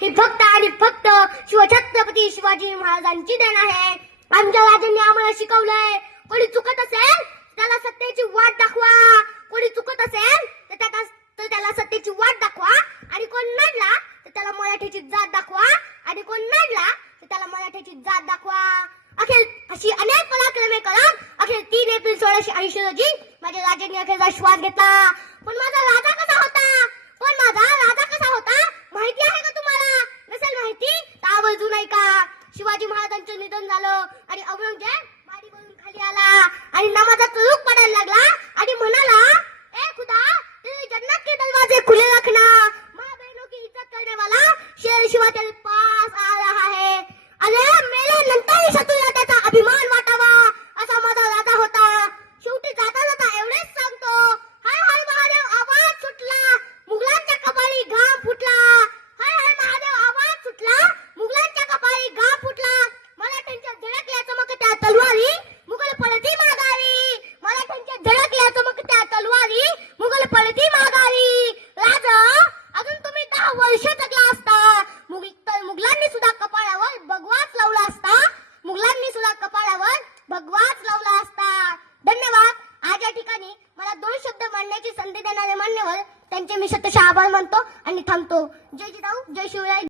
ही फक्त आणि फक्त शिवछत्रपती शिवाजी महाराजांची देण आहे. आमच्या राजांनी आम्हाला शिकवलंय, कोणी चुकत असेल त्याला सत्तेची वाट दाखवा, कोणी चुकत असेल तर त्याला सत्तेची वाट दाखवा, आणि कोण नडला तर त्याला मराठीची जात दाखवा, आणि कोण नडला तर त्याला मराठीची जात दाखवा. अखेर अशी अनेक पराक्रमे करत अखेर 3 एप्रिल 1680 रोजी माझ्या राजांनी अखेरचा श्वास घेतला. पण माझा राजा कसा होता माहिती आहे का तुम्हाला? नसेल माहिती तर आवर्जून ऐका. शिवाजी महाराजांचं निधन झालं आणि औरंगजेब माडीवरून खाली आला आणि नमाजाचा रूप पडायला लागला आणि म्हणाला, ए खुदा तेरे जन्नत के दरवाजे खुले रखना, माँ बहनों की इज्जत करने वाला शेर शिवा तेरे पास आ रहा है. अरे मेले नंतर शत्रूला त्याचा अभिमान वाटावा असा माझा राजा होता. शेवटी जाता जाता एवढेच सांगतो, हर हर महादेव आवाज सुटला, मुघलांच्या कपाळी घाम फुटला. हर हर महादेव आवाज सुटला, मुघलांच्या कपाळी घाम फुटला. मराठ्यांच्या धडकल्या चमकत्या तलवारी, मुघल पळती माघारी. मराठ्यांच्या धडकल्या चमकत्या तलवारी, मुघल पळती माघारी. राजा अजून तुम्ही 10 वर्ष जगला असता, मुघलांनी सुद्धा कपाळावर भगवाच लावला असता. मुघलांनी सुद्धा कपाळावर भगवाच लावला असता. धन्यवाद. आज या ठिकाणी मला 2 शब्द मांडण्याची संधी देणारे मान्यवर त्यांचे मी शतशः आभार मानतो आणि थांबतो. जय जिजाऊ, जय शिवराय.